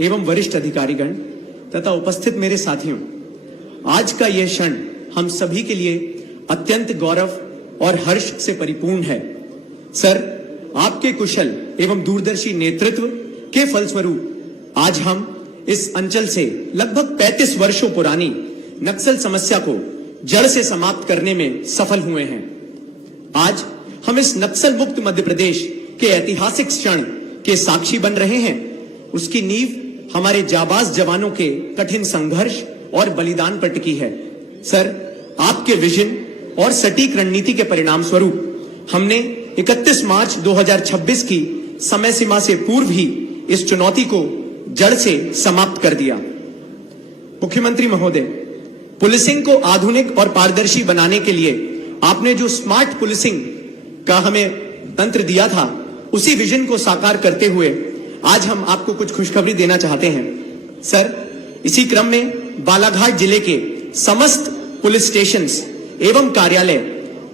एवं वरिष्ठ अधिकारीगण तथा उपस्थित मेरे साथियों, आज का यह क्षण हम सभी के लिए अत्यंत गौरव और हर्ष से परिपूर्ण है। सर, आपके कुशल एवं दूरदर्शी नेतृत्व के फलस्वरूप आज हम इस अंचल से लगभग 35 वर्षों पुरानी नक्सल समस्या को जड़ से समाप्त करने में सफल हुए हैं। आज हम इस नक्सल मुक्त मध्य प्रदेश के ऐतिहासिक क्षण के साक्षी बन रहे हैं। उसकी नींव हमारे जाबाज जवानों के कठिन संघर्ष और बलिदान पर टिकी है। सर, आपके विजन और सटीक रणनीति के परिणाम स्वरूप हमने 31 मार्च 2026 की समय सीमा से पूर्व ही इस चुनौती को जड़ से समाप्त कर दिया। मुख्यमंत्री महोदय, पुलिसिंग को आधुनिक और पारदर्शी बनाने के लिए आपने जो स्मार्ट पुलिसिंग का हमें तंत्र दिया था, उसी विजन को साकार करते हुए आज हम आपको कुछ खुशखबरी देना चाहते हैं। सर, इसी क्रम में बालाघाट जिले के समस्त पुलिस स्टेशंस एवं कार्यालय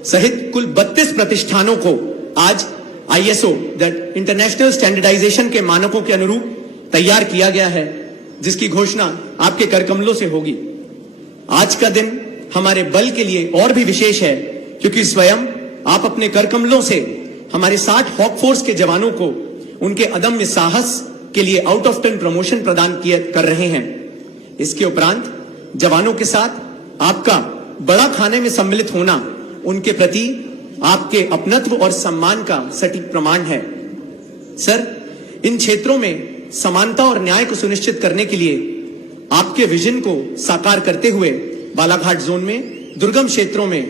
सहित कुल 32 प्रतिष्ठानों को आज ISO दैट इंटरनेशनल स्टैंडर्डाइजेशन के मानकों के अनुरूप तैयार किया गया है, जिसकी घोषणा आपके करकमलों से होगी। आज का दिन हमारे बल के लिए और भी विशेष है, क्योंकि स्वयं आप अपने करकमलों से हमारे 60 हॉक फोर्स के जवानों को उनके अदम्य साहस के लिए आउट ऑफ टर्न प्रमोशन प्रदान कर रहे हैं। इसके उपरांत जवानों के साथ आपका बड़ा खाने में सम्मिलित होना उनके प्रति आपके अपनत्व और सम्मान का सटीक प्रमाण है। सर, इन क्षेत्रों में समानता और न्याय को सुनिश्चित करने के लिए आपके विजन को साकार करते हुए बालाघाट जोन में दुर्गम क्षेत्रों में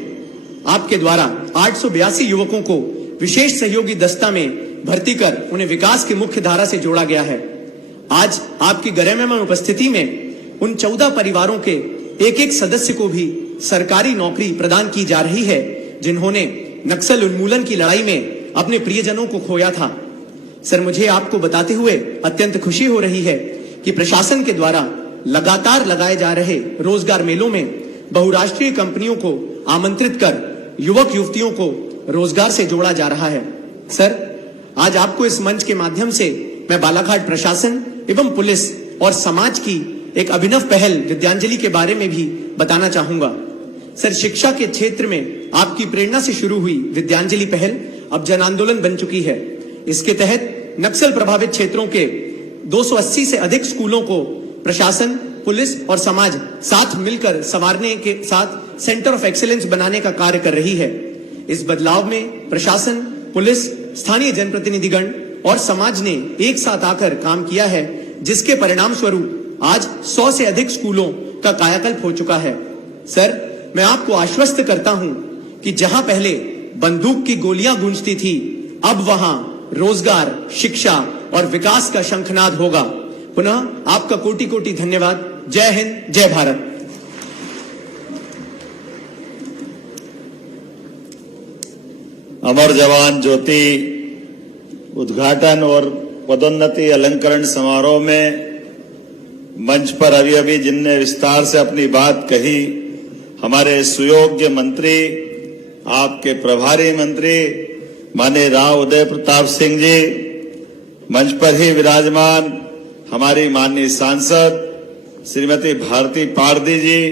आपके द्वारा 882 युवकों को विशेष सहयोगी दस्ता में भर्ती कर उन्हें विकास की मुख्य धारा से जोड़ा गया है। आज आपकी गरिमामय उपस्थिति में उन 14 परिवारों के एक एक सदस्य को भी सरकारी नौकरी प्रदान की जा रही है, जिन्होंने नक्सल उन्मूलन की लड़ाई में अपने प्रियजनों को खोया था। सर, मुझे आपको बताते हुए अत्यंत खुशी हो रही है कि प्रशासन के द्वारा लगातार लगाए जा रहे रोजगार मेलों में बहुराष्ट्रीय कंपनियों को आमंत्रित कर युवक युवतियों को रोजगार से जोड़ा जा रहा है। सर, आज आपको इस मंच के माध्यम से मैं बालाघाट प्रशासन एवं पुलिस और समाज की एक अभिनव पहल विद्यांजलि के बारे में भी बताना चाहूंगा। सर, शिक्षा के क्षेत्र में आपकी प्रेरणा से शुरू हुई विद्यांजलि पहल अब जन आंदोलन बन चुकी है। इसके तहत नक्सल प्रभावित क्षेत्रों के 280 से अधिक स्कूलों को प्रशासन, पुलिस और समाज साथ मिलकर संवारने के साथ सेंटर ऑफ एक्सीलेंस बनाने का कार्य कर रही है। इस बदलाव में प्रशासन, पुलिस, स्थानीय जनप्रतिनिधिगण और समाज ने एक साथ आकर काम किया है, जिसके परिणाम स्वरूप आज 100 से अधिक स्कूलों का कायाकल्प हो चुका है। सर, मैं आपको आश्वस्त करता हूं कि जहां पहले बंदूक की गोलियां गूंजती थी, अब वहां रोजगार, शिक्षा और विकास का शंखनाद होगा। पुनः आपका कोटि कोटि धन्यवाद। जय हिंद, जय भारत। अमर जवान ज्योति उद्घाटन और पदोन्नति अलंकरण समारोह में मंच पर अभी जिनने विस्तार से अपनी बात कही, हमारे सुयोग्य मंत्री, आपके प्रभारी मंत्री माननीय राव उदय प्रताप सिंह जी, मंच पर ही विराजमान हमारी माननीय सांसद श्रीमती भारती पारधी जी,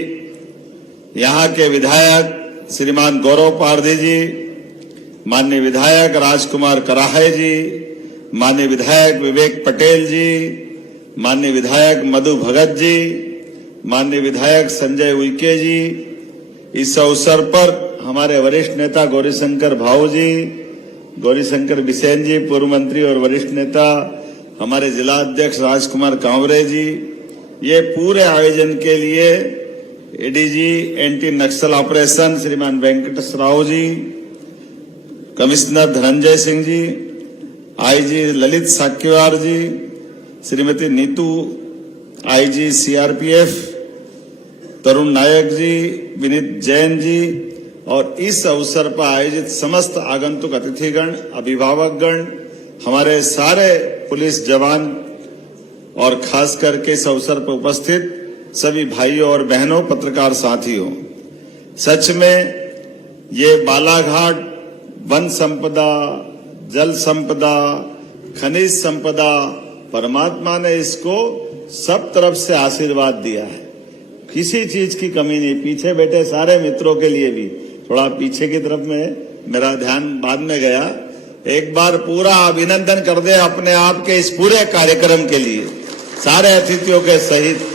यहाँ के विधायक श्रीमान गौरव पारधी जी, माननीय विधायक राजकुमार कराहे जी, माननीय विधायक विवेक पटेल जी, माननीय विधायक मधु भगत जी, माननीय विधायक संजय उइके जी, इस अवसर पर हमारे वरिष्ठ नेता गौरीशंकर भाऊ जी, गौरीशंकर बिसेन जी, पूर्व मंत्री और वरिष्ठ नेता हमारे जिला अध्यक्ष राजकुमार कांवरे जी, ये पूरे आयोजन के लिए एडीजी एंटी नक्सल ऑपरेशन श्रीमान वेंकटेश राव जी, कमिश्नर धनंजय सिंह जी, आईजी ललित साक्यवार जी, श्रीमती नीतू आईजी सीआरपीएफ, तरुण नायक जी, विनीत जैन जी और इस अवसर पर आयोजित समस्त आगंतुक अतिथिगण, अभिभावकगण, हमारे सारे पुलिस जवान और खास करके इस अवसर पर उपस्थित सभी भाइयों और बहनों, पत्रकार साथियों, सच में ये बालाघाट वन संपदा, जल संपदा, खनिज संपदा, परमात्मा ने इसको सब तरफ से आशीर्वाद दिया है, किसी चीज की कमी नहीं। पीछे बैठे सारे मित्रों के लिए भी, थोड़ा पीछे की तरफ में मेरा ध्यान बाद में गया, एक बार पूरा अभिनंदन कर दे अपने आप के इस पूरे कार्यक्रम के लिए, सारे अतिथियों के सहित।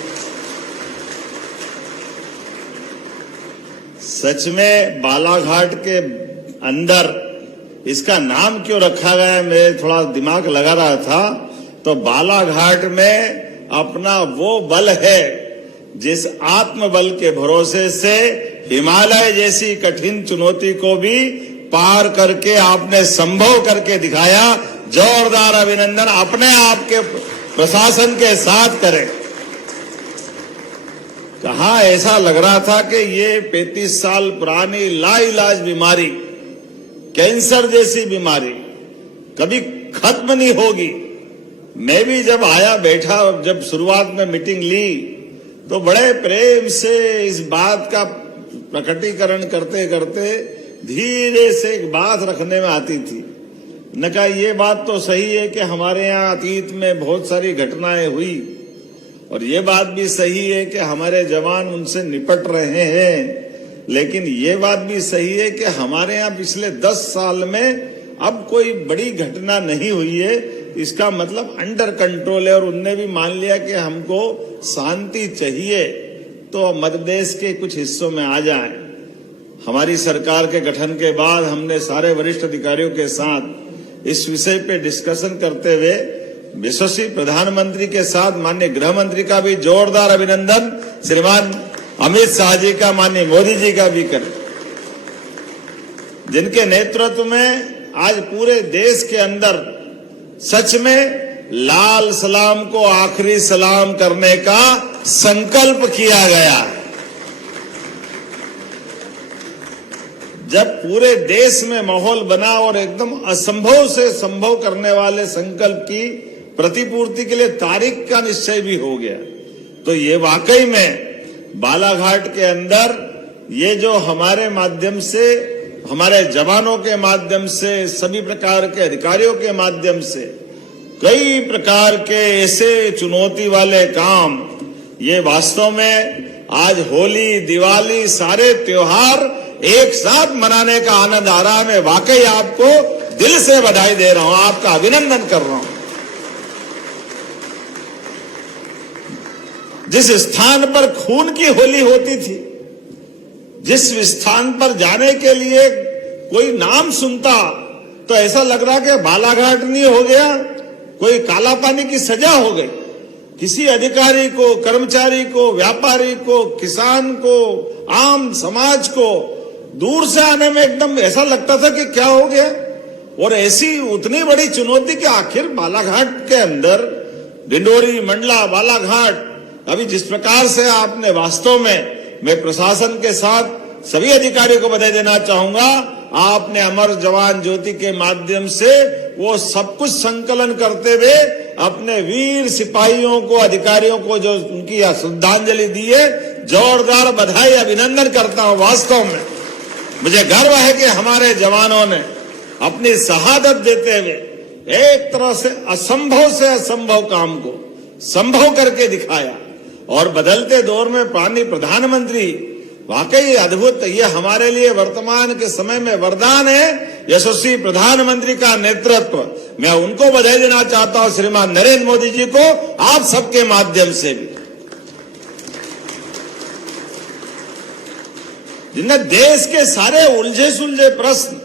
सच में बालाघाट के अंदर इसका नाम क्यों रखा गया, मैं थोड़ा दिमाग लगा रहा था, तो बालाघाट में अपना वो बल है जिस आत्मबल के भरोसे से हिमालय जैसी कठिन चुनौती को भी पार करके आपने संभव करके दिखाया। जोरदार अभिनंदन अपने आप के प्रशासन के साथ करें। कहा ऐसा लग रहा था कि ये 35 साल पुरानी लाइलाज बीमारी, कैंसर जैसी बीमारी कभी खत्म नहीं होगी। मैं भी जब आया बैठा, जब शुरुआत में मीटिंग ली तो बड़े प्रेम से इस बात का प्रकटीकरण करते करते धीरे से एक बात रखने में आती थी। न कहा ये बात तो सही है कि हमारे यहाँ अतीत में बहुत सारी घटनाएं हुई, और ये बात भी सही है कि हमारे जवान उनसे निपट रहे हैं, लेकिन ये बात भी सही है कि हमारे यहाँ पिछले 10 साल में अब कोई बड़ी घटना नहीं हुई है। इसका मतलब अंडर कंट्रोल है, और उनने भी मान लिया कि हमको शांति चाहिए तो मध्य प्रदेश के कुछ हिस्सों में आ जाए। हमारी सरकार के गठन के बाद हमने सारे वरिष्ठ अधिकारियों के साथ इस विषय पे डिस्कशन करते हुए यशस्वी प्रधानमंत्री के साथ माननीय गृह मंत्री का भी जोरदार अभिनंदन, श्रीमान अमित शाह जी का, माननीय मोदी जी का भी करें, जिनके नेतृत्व में आज पूरे देश के अंदर सच में लाल सलाम को आखिरी सलाम करने का संकल्प किया गया। जब पूरे देश में माहौल बना और एकदम असंभव से संभव करने वाले संकल्प की प्रतिपूर्ति के लिए तारीख का निश्चय भी हो गया, तो ये वाकई में बालाघाट के अंदर ये जो हमारे माध्यम से, हमारे जवानों के माध्यम से, सभी प्रकार के अधिकारियों के माध्यम से कई प्रकार के ऐसे चुनौती वाले काम, ये वास्तव में आज होली, दिवाली, सारे त्योहार एक साथ मनाने का आनंद आ रहा है। मैं वाकई आपको दिल से बधाई दे रहा हूं, आपका अभिनंदन कर रहा हूं। जिस स्थान पर खून की होली होती थी, जिस स्थान पर जाने के लिए कोई नाम सुनता तो ऐसा लग रहा कि बालाघाट नहीं हो गया, कोई काला पानी की सजा हो गई। किसी अधिकारी को, कर्मचारी को, व्यापारी को, किसान को, आम समाज को दूर से आने में एकदम ऐसा लगता था कि क्या हो गया। और ऐसी उतनी बड़ी चुनौती कि आखिर बालाघाट के अंदर डिंडोरी, मंडला, बालाघाट, अभी जिस प्रकार से आपने वास्तव में, मैं प्रशासन के साथ सभी अधिकारियों को बधाई देना चाहूंगा, आपने अमर जवान ज्योति के माध्यम से वो सब कुछ संकलन करते हुए अपने वीर सिपाहियों को, अधिकारियों को जो उनकी श्रद्धांजलि दी है, जोरदार बधाई, अभिनंदन करता हूं। वास्तव में मुझे गर्व है कि हमारे जवानों ने अपनी शहादत देते हुए एक तरह से असंभव काम को संभव करके दिखाया। और बदलते दौर में माननीय प्रधानमंत्री वाकई अद्भुत, ये हमारे लिए वर्तमान के समय में वरदान है। यशस्वी प्रधानमंत्री का नेतृत्व, मैं उनको बधाई देना चाहता हूं, श्रीमान नरेंद्र मोदी जी को, आप सबके माध्यम से भी, जिनने देश के सारे उलझे सुलझे प्रश्न,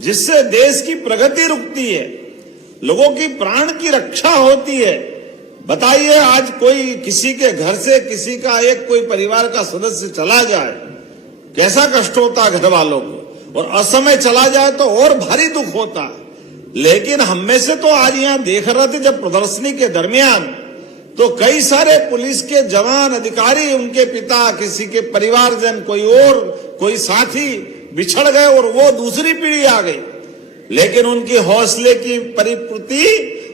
जिससे देश की प्रगति रुकती है, लोगों की प्राण की रक्षा होती है। बताइए, आज कोई किसी के घर से किसी का एक कोई परिवार का सदस्य चला जाए, कैसा कष्ट होता है घर वालों को, और असमय चला जाए तो और भारी दुख होता है। लेकिन हम में से तो आज यहां देख रहे थे जब प्रदर्शनी के दरमियान, तो कई सारे पुलिस के जवान, अधिकारी, उनके पिता, किसी के परिवारजन, कोई और, कोई साथी बिछड़ गए और वो दूसरी पीढ़ी आ गई। लेकिन उनकी हौसले की परिपूर्ति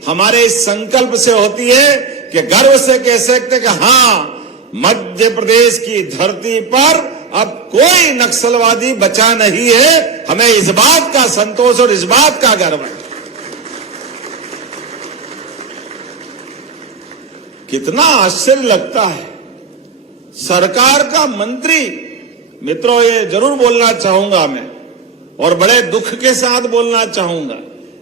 हमारे इस संकल्प से होती है कि गर्व से कह सकते कि हाँ, मध्य प्रदेश की धरती पर अब कोई नक्सलवादी बचा नहीं है। हमें इस बात का संतोष और इस बात का गर्व है कितना आश्चर्य लगता है। सरकार का मंत्री, मित्रों ये जरूर बोलना चाहूंगा मैं और बड़े दुख के साथ बोलना चाहूंगा,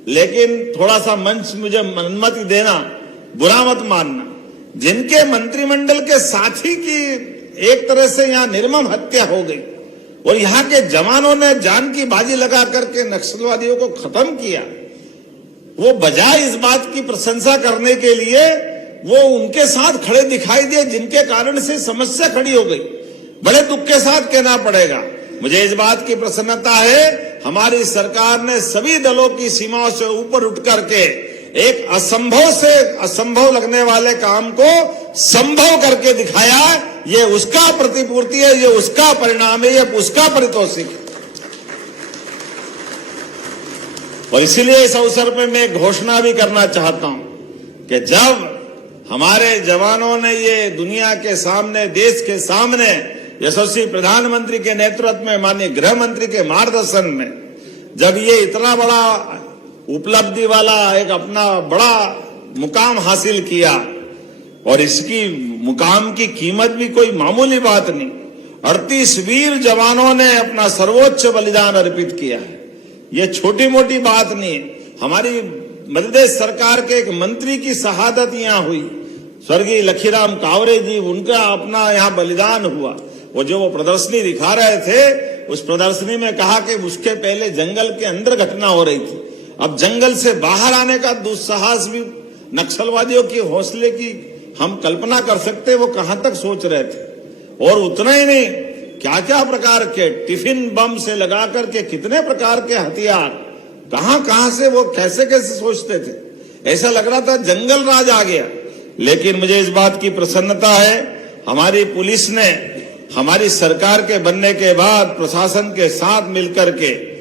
लेकिन थोड़ा सा मंच मुझे अनुमति देना, बुरा मत मानना। जिनके मंत्रिमंडल के साथी की एक तरह से यहां निर्मम हत्या हो गई और यहां के जवानों ने जान की बाजी लगा करके नक्सलवादियों को खत्म किया, वो बजाय इस बात की प्रशंसा करने के लिए वो उनके साथ खड़े दिखाई दिए, जिनके कारण से समस्या खड़ी हो गई। बड़े दुख के साथ कहना पड़ेगा, मुझे इस बात की प्रसन्नता है हमारी सरकार ने सभी दलों की सीमाओं से ऊपर उठ करके एक असंभव से असंभव लगने वाले काम को संभव करके दिखाया। ये उसका प्रतिपूर्ति है, ये उसका परिणाम है, ये उसका पारितोषिक है। और इसीलिए इस अवसर पर मैं घोषणा भी करना चाहता हूं कि जब हमारे जवानों ने ये दुनिया के सामने, देश के सामने यशस्वी प्रधानमंत्री के नेतृत्व में, माननीय गृह मंत्री के मार्गदर्शन में, जब ये इतना बड़ा उपलब्धि वाला एक अपना बड़ा मुकाम हासिल किया, और इसकी मुकाम की कीमत भी कोई मामूली बात नहीं, 38 वीर जवानों ने अपना सर्वोच्च बलिदान अर्पित किया है। ये छोटी मोटी बात नहीं है। हमारी मध्य प्रदेश सरकार के एक मंत्री की शहादत यहां हुई, स्वर्गीय लखीराम कावरे जी, उनका अपना यहां बलिदान हुआ। वो जो वो प्रदर्शनी दिखा रहे थे, उस प्रदर्शनी में कहा कि उसके पहले जंगल के अंदर घटना हो रही थी, अब जंगल से बाहर आने का दुस्साहस भी नक्सलवादियों की हौसले की हम कल्पना कर सकते, वो कहां तक सोच रहे थे। और उतना ही नहीं, क्या क्या प्रकार के टिफिन बम से लगा करके कितने प्रकार के हथियार, कहां से वो कैसे कैसे सोचते थे। ऐसा लग रहा था जंगल राज आ गया। लेकिन मुझे इस बात की प्रसन्नता है, हमारी पुलिस ने हमारी सरकार के बनने के बाद प्रशासन के साथ मिलकर के,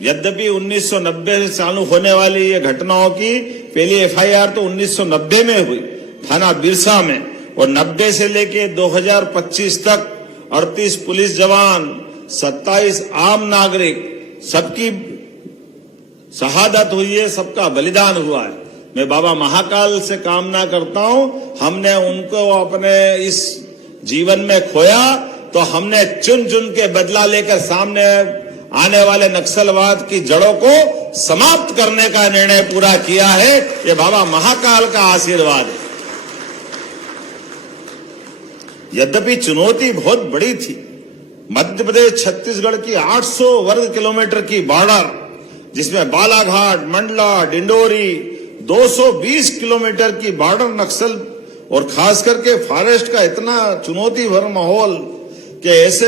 यद्यपि 1990 से चालू होने वाली ये घटनाओं की पहली FIR तो 1990 में हुई थाना बिरसा में, और 90 से लेके 2025 तक 38 पुलिस जवान, 27 आम नागरिक, सबकी शहादत हुई है, सबका बलिदान हुआ है। मैं बाबा महाकाल से कामना करता हूं, हमने उनको अपने इस जीवन में खोया तो हमने चुन चुन के बदला लेकर सामने आने वाले नक्सलवाद की जड़ों को समाप्त करने का निर्णय पूरा किया है। ये बाबा महाकाल का आशीर्वाद है। यद्यपि चुनौती बहुत बड़ी थी, मध्य प्रदेश छत्तीसगढ़ की 800 वर्ग किलोमीटर की बॉर्डर, जिसमें बालाघाट, मंडला, डिंडोरी, 220 किलोमीटर की बॉर्डर नक्सल, और खास करके फॉरेस्ट का इतना चुनौती भर माहौल कि ऐसे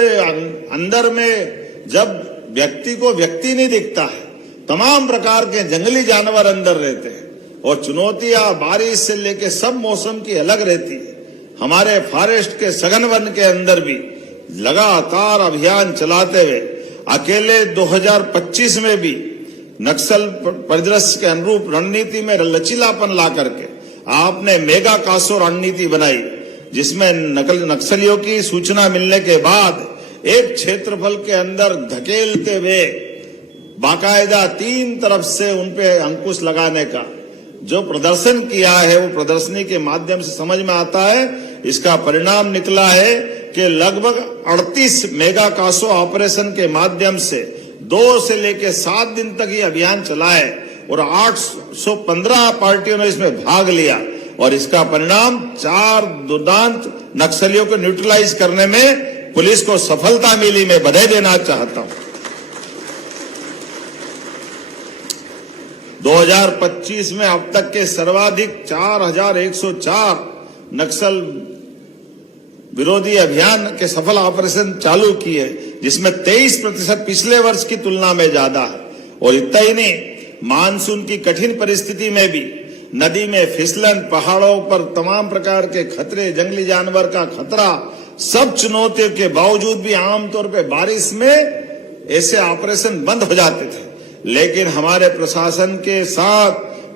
अंदर में जब व्यक्ति को व्यक्ति नहीं दिखता है, तमाम प्रकार के जंगली जानवर अंदर रहते हैं, और चुनौतियां बारिश से लेके सब मौसम की अलग रहती है। हमारे फॉरेस्ट के सघन वन के अंदर भी लगातार अभियान चलाते हुए अकेले 2025 में भी नक्सल परिदृश्य के अनुरूप रणनीति में लचीलापन ला करके आपने मेगा कासो रणनीति बनाई, जिसमें नक्सलियों की सूचना मिलने के बाद एक क्षेत्रफल के अंदर धकेलते हुए बाकायदा 3 तरफ से उनपे अंकुश लगाने का जो प्रदर्शन किया है, वो प्रदर्शनी के माध्यम से समझ में आता है। इसका परिणाम निकला है कि लगभग 38 मेगा कासो ऑपरेशन के माध्यम से 2 से लेकर 7 दिन तक ये अभियान चला है, और 815 पार्टियों ने इसमें भाग लिया, और इसका परिणाम 4 दुर्दांत नक्सलियों को न्यूट्रलाइज करने में पुलिस को सफलता मिली। मैं बधाई देना चाहता हूं। 2025 में अब तक के सर्वाधिक 4104 नक्सल विरोधी अभियान के सफल ऑपरेशन चालू किए, जिसमें 23% पिछले वर्ष की तुलना में ज्यादा है। और इतना ही नहीं, मानसून की कठिन परिस्थिति में भी नदी में फिसलन, पहाड़ों पर तमाम प्रकार के खतरे, जंगली जानवर का खतरा, सब चुनौतियों के बावजूद भी आमतौर पर बारिश में ऐसे ऑपरेशन बंद हो जाते थे, लेकिन हमारे प्रशासन के साथ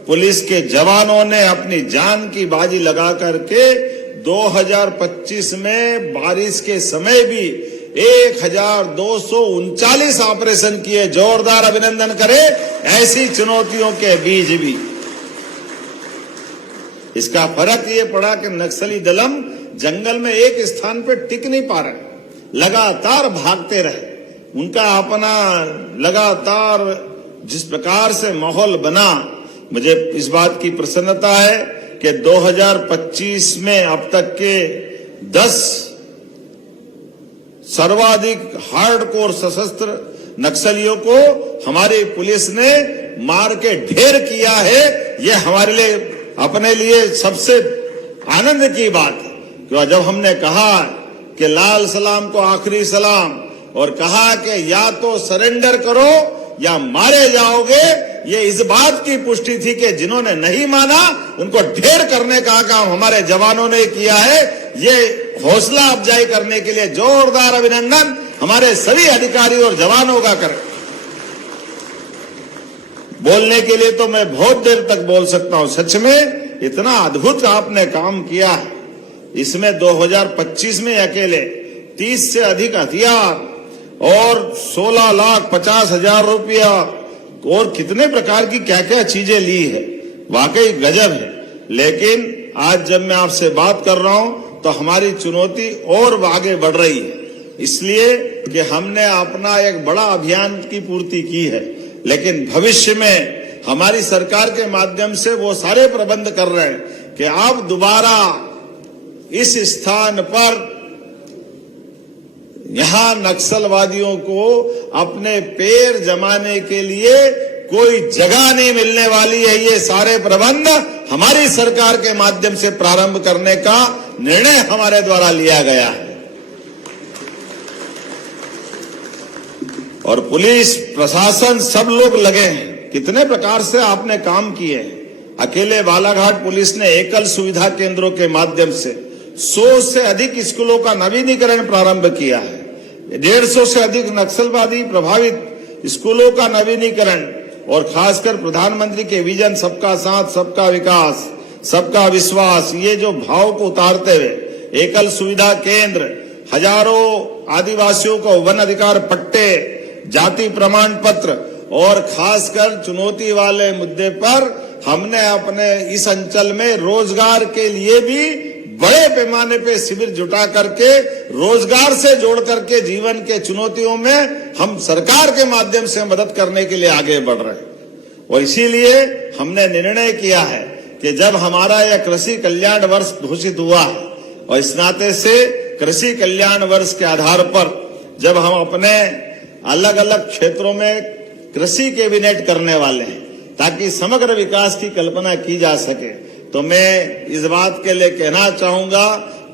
पुलिस के जवानों ने अपनी जान की बाजी लगा करके 2025 में बारिश के समय भी 1239 ऑपरेशन किए। जोरदार अभिनंदन करें ऐसी चुनौतियों के बीच भी। इसका फर्क ये पड़ा कि नक्सली दलम जंगल में एक स्थान पे टिक नहीं पा रहे, लगातार भागते रहे। उनका अपना लगातार जिस प्रकार से माहौल बना, मुझे इस बात की प्रसन्नता है कि 2025 में अब तक के 10 सर्वाधिक हार्डकोर सशस्त्र नक्सलियों को हमारी पुलिस ने मार के ढेर किया है। यह हमारे लिए अपने लिए सबसे आनंद की बात है कि जब हमने कहा कि लाल सलाम को आखिरी सलाम और कहा कि या तो सरेंडर करो या मारे जाओगे, ये इस बात की पुष्टि थी कि जिन्होंने नहीं माना उनको ढेर करने का काम हमारे जवानों ने किया है। ये हौसला अफजाई करने के लिए जोरदार अभिनंदन हमारे सभी अधिकारी और जवानों का करें। बोलने के लिए तो मैं बहुत देर तक बोल सकता हूं। सच में इतना अद्भुत आपने काम किया है। इसमें 2025 में अकेले 30 से अधिक हथियार और 16,50,000 रुपया और कितने प्रकार की क्या क्या चीजें ली है, वाकई गजब है। लेकिन आज जब मैं आपसे बात कर रहा हूं तो हमारी चुनौती और आगे बढ़ रही है, इसलिए कि हमने अपना एक बड़ा अभियान की पूर्ति की है। लेकिन भविष्य में हमारी सरकार के माध्यम से वो सारे प्रबंध कर रहे हैं कि आप दोबारा इस स्थान पर यहां नक्सलवादियों को अपने पैर जमाने के लिए कोई जगह नहीं मिलने वाली है। ये सारे प्रबंध हमारी सरकार के माध्यम से प्रारंभ करने का निर्णय हमारे द्वारा लिया गया है। और पुलिस प्रशासन सब लोग लगे हैं। कितने प्रकार से आपने काम किए हैं। अकेले बालाघाट पुलिस ने एकल सुविधा केंद्रों के माध्यम से 100 से अधिक स्कूलों का नवीनीकरण प्रारंभ किया है। 150 से अधिक नक्सलवादी प्रभावित स्कूलों का नवीनीकरण और खासकर प्रधानमंत्री के विजन सबका साथ सबका विकास सबका विश्वास, ये जो भाव को उतारते हुए एकल सुविधा केंद्र, हजारों आदिवासियों को वन अधिकार पट्टे, जाति प्रमाण पत्र और खासकर चुनौती वाले मुद्दे पर हमने अपने इस अंचल में रोजगार के लिए भी बड़े पैमाने पे शिविर जुटा करके रोजगार से जोड़ करके जीवन के चुनौतियों में हम सरकार के माध्यम से मदद करने के लिए आगे बढ़ रहे हैं। और इसीलिए हमने निर्णय किया है कि जब हमारा यह कृषि कल्याण वर्ष घोषित हुआ और इस नाते से कृषि कल्याण वर्ष के आधार पर जब हम अपने अलग अलग क्षेत्रों में कृषि कैबिनेट करने वाले हैं ताकि समग्र विकास की कल्पना की जा सके, तो मैं इस बात के लिए कहना चाहूंगा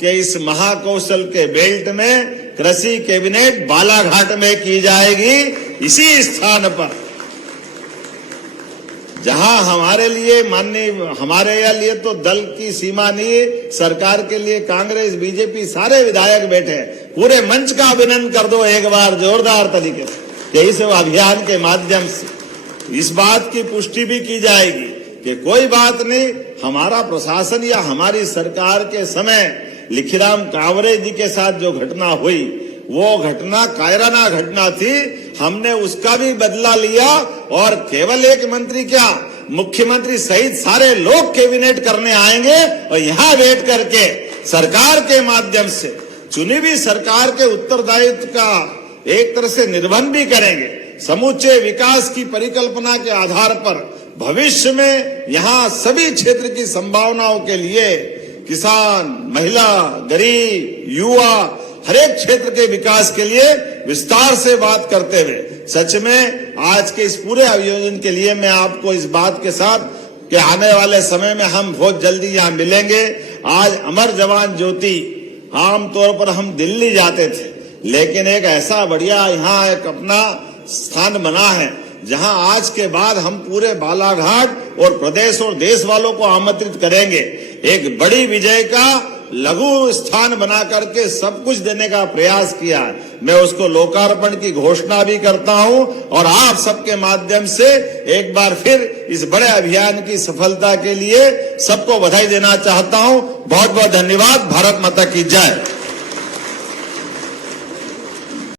कि इस महाकौशल के बेल्ट में कृषि कैबिनेट बालाघाट में की जाएगी, इसी स्थान पर जहां हमारे लिए माननीय हमारे लिए तो दल की सीमा नहीं, सरकार के लिए कांग्रेस बीजेपी सारे विधायक बैठे हैं। पूरे मंच का अभिनंदन कर दो एक बार जोरदार तरीके से कि इस अभियान के माध्यम से इस बात की पुष्टि भी की जाएगी कि कोई बात नहीं, हमारा प्रशासन या हमारी सरकार के समय लिखीराम कांवरे जी के साथ जो घटना हुई वो घटना कायराना घटना थी। हमने उसका भी बदला लिया और केवल एक मंत्री क्या, मुख्यमंत्री सहित सारे लोग कैबिनेट करने आएंगे और यहाँ बैठ करके सरकार के माध्यम से चुनी हुई सरकार के उत्तरदायित्व का एक तरह से निर्वहन भी करेंगे। समूचे विकास की परिकल्पना के आधार पर भविष्य में यहाँ सभी क्षेत्र की संभावनाओं के लिए किसान, महिला, गरीब, युवा, हर एक क्षेत्र के विकास के लिए विस्तार से बात करते हुए सच में आज के इस पूरे आयोजन के लिए मैं आपको इस बात के साथ कि आने वाले समय में हम बहुत जल्दी यहाँ मिलेंगे। आज अमर जवान ज्योति आमतौर पर हम दिल्ली जाते थे, लेकिन एक ऐसा बढ़िया यहाँ एक अपना स्थान बना है जहां आज के बाद हम पूरे बालाघाट और प्रदेश और देश वालों को आमंत्रित करेंगे। एक बड़ी विजय का लघु स्थान बना करके सब कुछ देने का प्रयास किया है। मैं उसको लोकार्पण की घोषणा भी करता हूं और आप सबके माध्यम से एक बार फिर इस बड़े अभियान की सफलता के लिए सबको बधाई देना चाहता हूं। बहुत बहुत धन्यवाद। भारत माता की जय।